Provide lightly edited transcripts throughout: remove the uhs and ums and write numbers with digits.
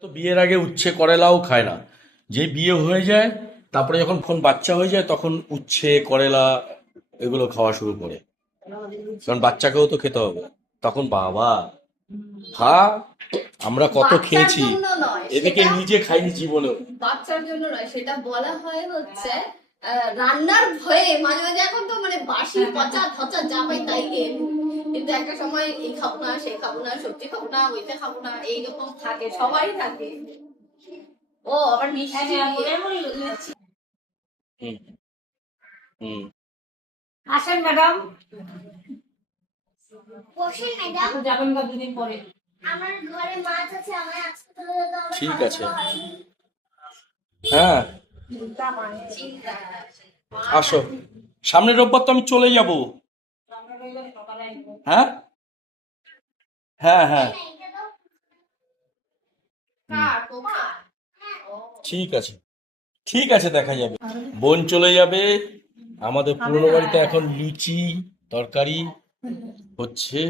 তো বিয়ের আগে উচ্ছে করেলাও খায় না, যে বিয়ে হয়ে যায় তারপরে যখন ফোন বাচ্চা হয়ে যায় তখন উচ্ছে করেলা এগুলো খাওয়া শুরু করে, কারণ বাচ্চাকেও তো খেতে হবে। তখন বাবা খা, আমরা কত বাচ্চার খেয়েছি, জন্য নয় এদিকে সেটা, নিজে খাইনি জীবনেও। বাচ্চার জন্য নয় সেটা বলা হয় হচ্ছে রান্নার ভয়ে মাঝে মাঝে এখন তো মানে বাসি পচা ধচা যা পাই তাই খেয়ে নিই। কিন্তু একটা সময় এই খাবো না সেই খাবো না সবজি খাবো না ওইটা খাবো না এইরকম থাকে, সবাই থাকে। ও আবার মিষ্টি হুম হুম। আসেন ম্যাডাম, বসেন ম্যাডাম। যাবেন বা দুদিন পরে। আমার ঘরে মাছ আছে, আমার আজকে তুলে দিতে হবে, ঠিক খাওয়া আছে, দাওয়া হয়নি। হ্যাঁ চিন্তা। আসো, সামনের রোববার তো আমি চলে যাব। হ্যাঁ হ্যাঁ হ্যাঁ, এই না, এটা দাও। কার তোমার? ও ঠিক আছে ঠিক আছে, দেখা যাবে। বোন চলে যাবে, আমাদের পুরনো বাড়িতে এখন লুচি তরকারি হচ্ছে।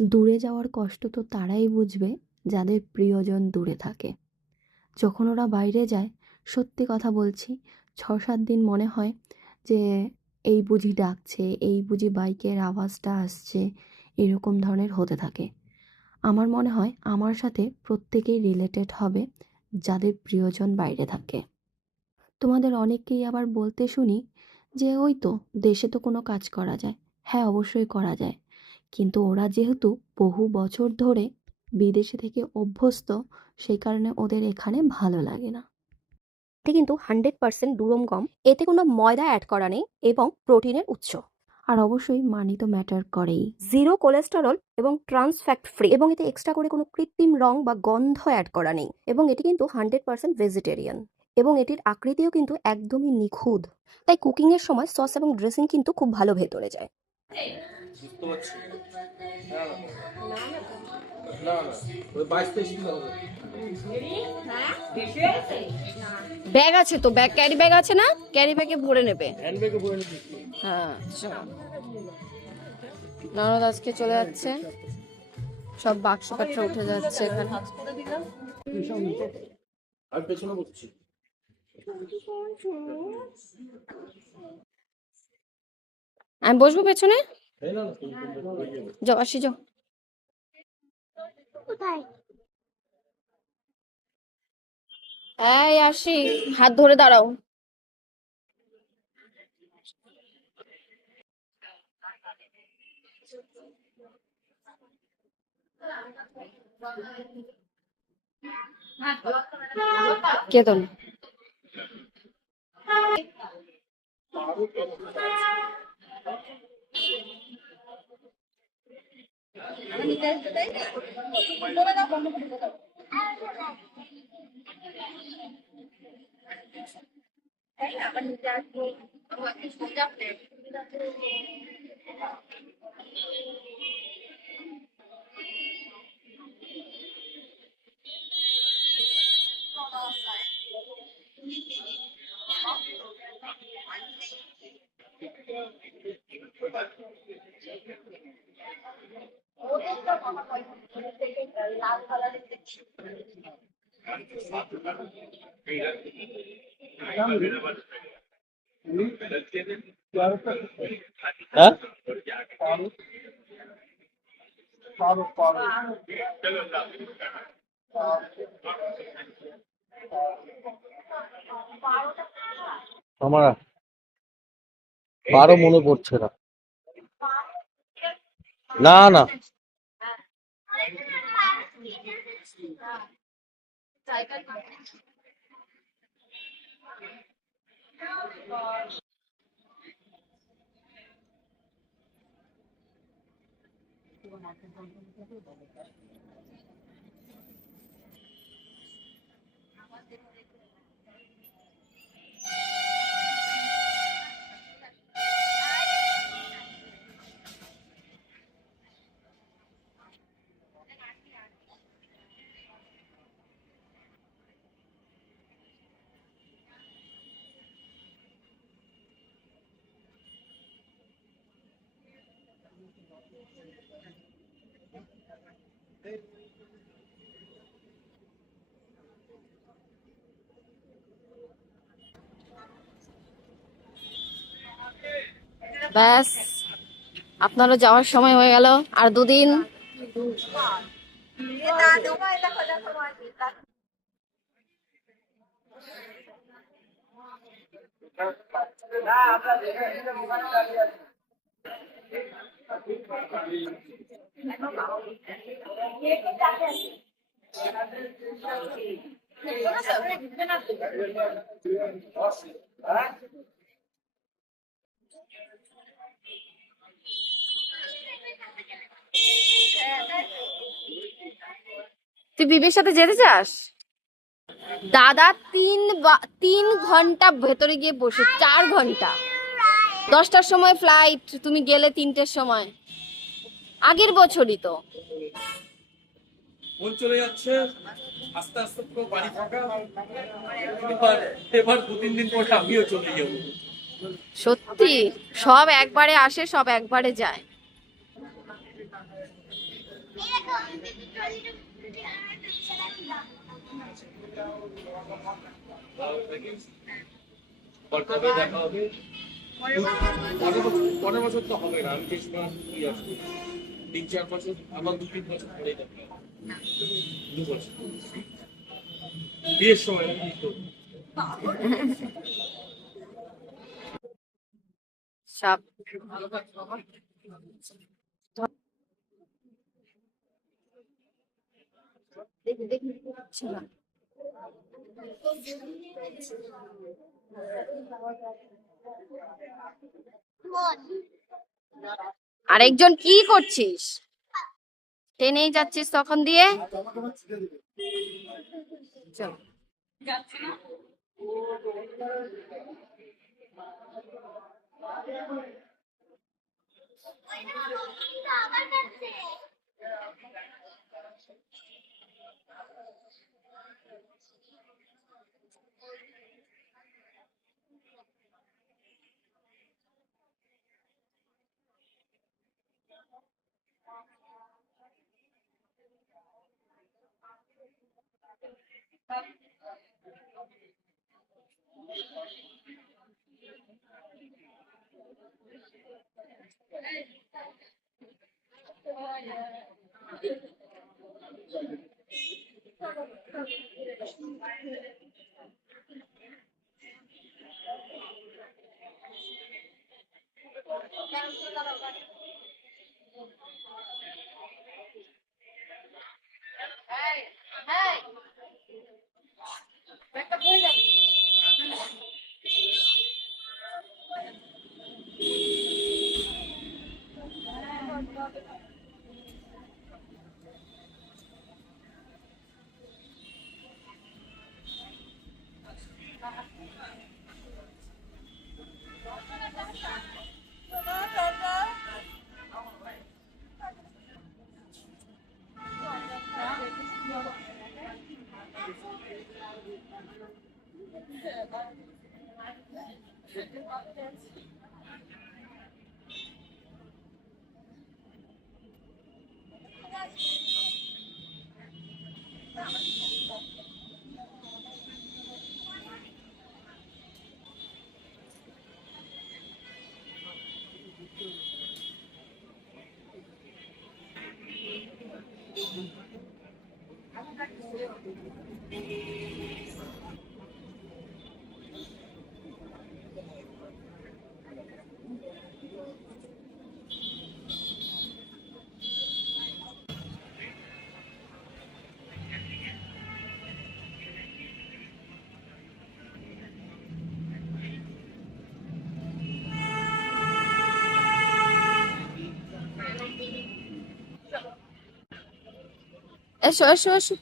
দূরে যাওয়ার কষ্ট তো তারাই বুঝবে যাদের প্রিয়জন দূরে থাকে। যখন ওরা বাইরে যায়, সত্যি কথা বলছি, ৬-৭ দিন মনে হয় যে এই বুঝি ডাকছে, এই বুঝি বাইকের আওয়াজটা আসছে, এরকম ধরনের হতে থাকে। আমার মনে হয় আমার সাথে প্রত্যেকেই রিলেটেড হবে যাদের প্রিয়জন বাইরে থাকে। তোমাদের অনেককেই আবার বলতে শুনি যে ওই তো দেশে তো কোনো কাজ করা যায়। হ্যাঁ, অবশ্যই করা যায়, কিন্তু ওরা যেহেতু বহু বছর ধরে বিদেশে থেকে অভ্যস্ত, সেই কারণে ওদের এখানে ভালো লাগে না। এতে কিন্তু 100% দুরম গম, এতে কোনো ময়দা অ্যাড করা নেই এবং প্রোটিনের উৎস। আর অবশ্যই মানি তো ম্যাটার করেই। 0 কোলেস্টেরল এবং ট্রান্স ফ্যাট ফ্রি, এবং এতে এক্সট্রা করে কোনো কৃত্রিম রং বা গন্ধ অ্যাড করা নেই, এবং এটি কিন্তু 100% ভেজিটেরিয়ান, এবং এটির আকৃতিও কিন্তু একদমই নিখুঁত। তাই কুকিংয়ের সময় সস এবং ড্রেসিং কিন্তু খুব ভালো ভেতরে যায়। বুঝতে পারছি না না, ওই 22-23 কিলো হবে। ব্যাগ আছে তো, ব্যাগ, ক্যারি ব্যাগ আছে না, ক্যারি ব্যাগে ভরে নেবে। হ্যান্ডব্যাগে ভরে নিচ্ছি। হ্যাঁ চলো। ননদ আজকে চলে যাচ্ছে, সব বাক্স পাত্র উঠে যাচ্ছে এখানে। আমি পেছনে বসছি। আমি বসবো পেছনে, এই না না, তুমি যাও আসি যাও। কোথায়? এই আসি, হাত ধরে দাঁড়াও। কেতন হ্যাঁ আমার 12 মনে পড়ছে না। না না, ব্যাস, আপনারও যাওয়ার সময় হয়ে গেল, আর 2 দিন। তুই বিবির সাথে যেতে চাস? দাদা 3 ঘন্টা ভেতরে গিয়ে বসে, 4 ঘন্টা। 10টার সময় ফ্লাইট, তুমি গেলে 3টের সময়। আগের বছরই তো। মন চলে যাচ্ছে, আস্তে আস্তে পুরো বাড়ি ফাঁকা। এবার 2-3 দিন পরে আমিও চলে যাবো। সত্যি, সব একবারে আসে, সব একবারে যায়। কবে দেখা হবে? পরের বছর তো হবে না, আমি চেষ্টা করি আসবো। 3-4 বছর, আবার 2-3 বছর পরে যাবে। 2 বছর বিয়ের সময় তো। সব আরেকজন কি করছিস? টেনেই যাচ্ছিস তখন দিয়ে। চল। এসো এসো এসো।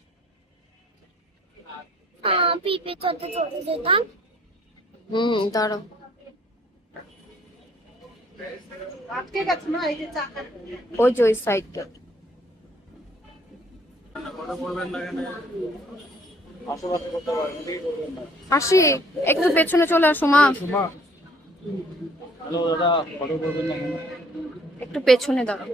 পিপে চলতে চলতে যেতাম। দাঁড়াও। ওই যে ওই সাইডটা। আসি, একটু পেছনে চলে আসো মা। একটু পেছনে দাঁড়াও।